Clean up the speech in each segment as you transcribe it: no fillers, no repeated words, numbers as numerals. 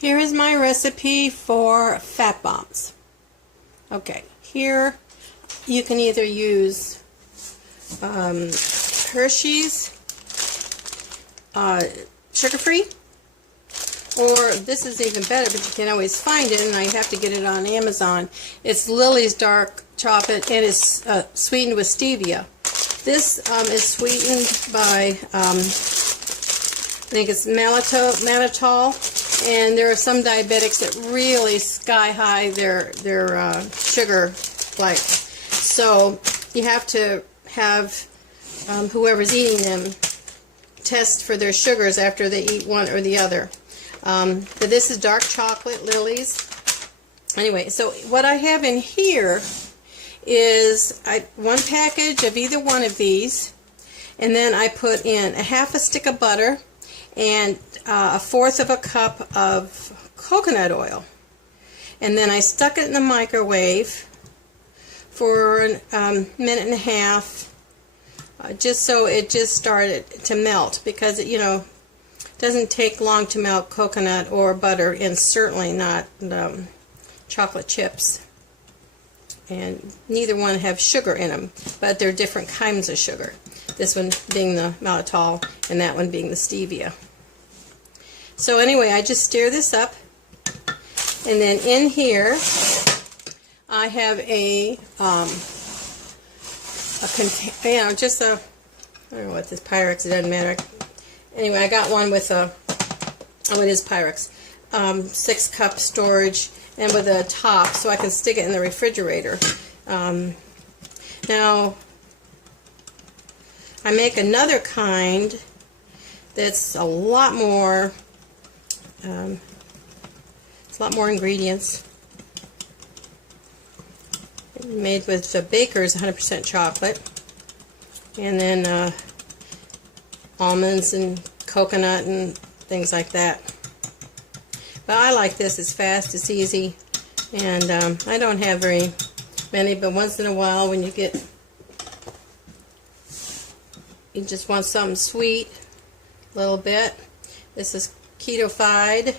Here is my recipe for fat bombs. Okay, here you can either use Hershey's sugar-free, or this is even better, but you can always find it, and I have to get it on Amazon. It's Lily's dark chocolate, and it's sweetened with stevia. This is sweetened by, I think it's mannitol. And there are some diabetics that really sky high their sugar like. So you have to have whoever's eating them test for their sugars after they eat one or the other. But this is dark chocolate, Lily's. Anyway, so what I have in here is one package of either one of these, and then I put in a half a stick of butter and a fourth of a cup of coconut oil, and then I stuck it in the microwave for a minute and a half, just so it just started to melt, because it, doesn't take long to melt coconut or butter, and certainly not chocolate chips. And neither one have sugar in them, but they're different kinds of sugar. This one being the mannitol and that one being the stevia. So anyway, I just stir this up, and then in here I have I don't know what this Pyrex, it doesn't matter. Anyway, I got one with it is Pyrex, 6-cup storage, and with a top so I can stick it in the refrigerator. Now, I make another kind that's a lot more, it's a lot more ingredients. Made with the Baker's 100% chocolate, and then almonds and coconut and things like that. But I like this. It's fast, it's easy, and I don't have very many, but once in a while when you just want something sweet, a little bit. This is keto-fied.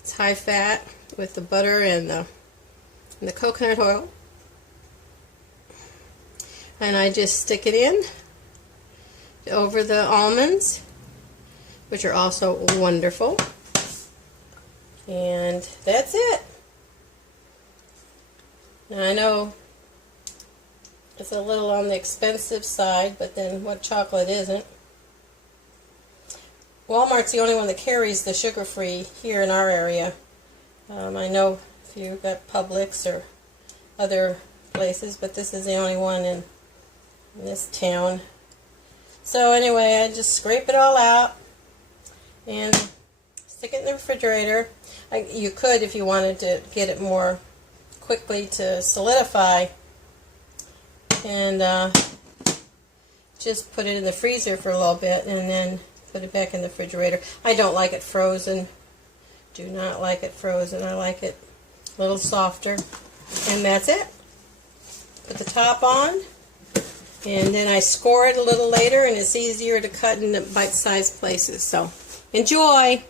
It's high fat with the butter and the coconut oil. And I just stick it in over the almonds, which are also wonderful. And that's it. Now I know it's a little on the expensive side, but then what chocolate isn't? Walmart's the only one that carries the sugar-free here in our area. I know if you've got Publix or other places, but this is the only one in this town. So anyway, I just scrape it all out and stick it in the refrigerator. You could, if you wanted to get it more quickly to solidify, and just put it in the freezer for a little bit and then put it back in the refrigerator. I don't like it frozen. Do not like it frozen. I like it a little softer. And that's it. Put the top on, and then I score it a little later, and it's easier to cut in bite-sized places. So enjoy!